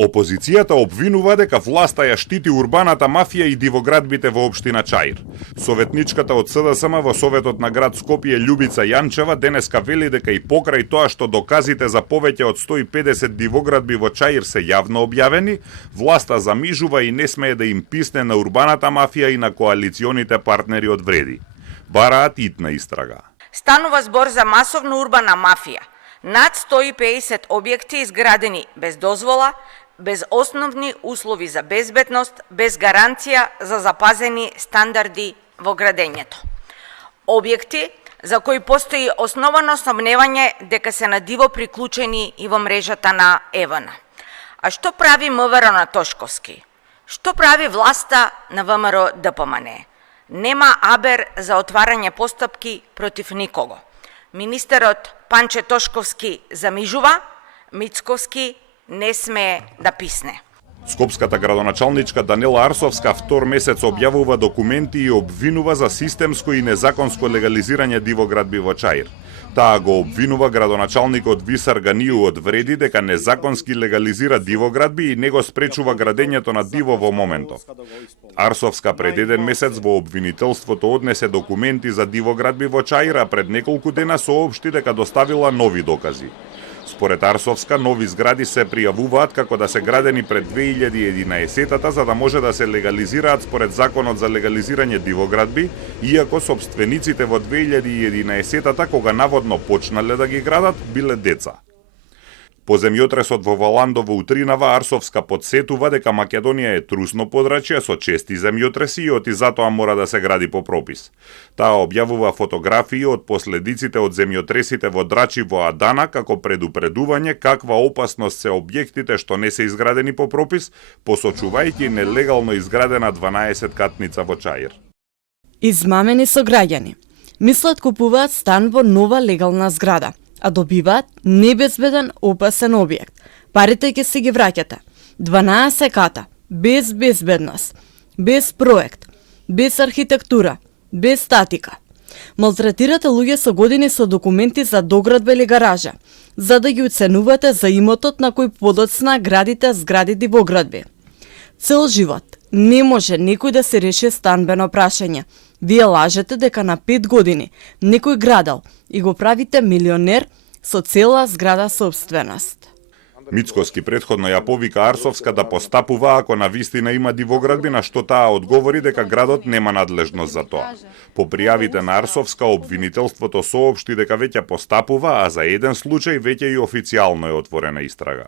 Опозицијата обвинува дека власта ја штити урбаната мафија и дивоградбите во општина Чаир. Советничката од СДСМ во Советот на град Скопје Љубица Јанчева денеска вели дека и покрај тоа што доказите за повеќе од 150 дивоградби во Чаир се јавно објавени, власта замижува и не смее да им писне на урбаната мафија и на коалиционите партнери од Вреди. Бараат итна истрага. Станува збор за масовна урбана мафија. Над 150 објекти изградени без дозвола, без основни услови за безбедност, без гаранција за запазени стандарди во градењето. Објекти за кои постои основано сомневање дека се надиво приклучени и во мрежата на ЕВН. А што прави МВР на Тошковски? Што прави власта на ВМРО ДПМН? Нема абер за отварање постапки против никого. Министерот Панче Тошковски замижува, Мицковски не смее да писне. Скопската градоначалничка Данела Арсовска втор месец објавува документи и обвинува за системско и незаконско легализирање дивоградби во Чаир. Таа го обвинува градоначалникот Висар Ганију од Вреди дека незаконски легализира дивоградби и не го спречува градењето на диво во моментов. Арсовска пред еден месец во обвинителството однесе документи за дивоградби во Чаир, а пред неколку дена соопшти дека доставила нови докази. Според Арсовска, нови згради се пријавуваат како да се градени пред 2011-та за да може да се легализираат според Законот за легализирање дивоградби, иако собствениците во 2011-та, кога наводно почнале да ги градат, биле деца. По земјотресот во Валандово утринава Арсовска подсетува дека Македонија е трусно подрачје со чести земјотреси и затоа мора да се гради по пропис. Таа објавува фотографии од последиците од земјотресите во Драчи во Адана како предупредување каква опасност се објектите што не се изградени по пропис, посочувајќи нелегално изградена 12-катница во Чаир. Измамени со граѓани. Мислат купуваат стан во нова легална зграда, а добиваат небезбеден, опасен објект. Парите ќе се ги враќате. 12 ката, без безбедност, без проект, без архитектура, без статика. Малтретирате луѓе со години со документи за доградба или гаража, за да ги оценувате за имотот на кој подоцна градите згради дивоградби. Цел живот не може некој да се реши станбено прашање. Вие лажете дека на 5 години некој градал и го правите милионер со цела зграда собственост. Мицковски претходно ја повика Арсовска да постапува ако навистина има дивоградби, на што таа одговори дека градот нема надлежност за тоа. По пријавите на Арсовска, обвинителството соопшти дека веќе постапува, а за еден случај веќе и официјално е отворена истрага.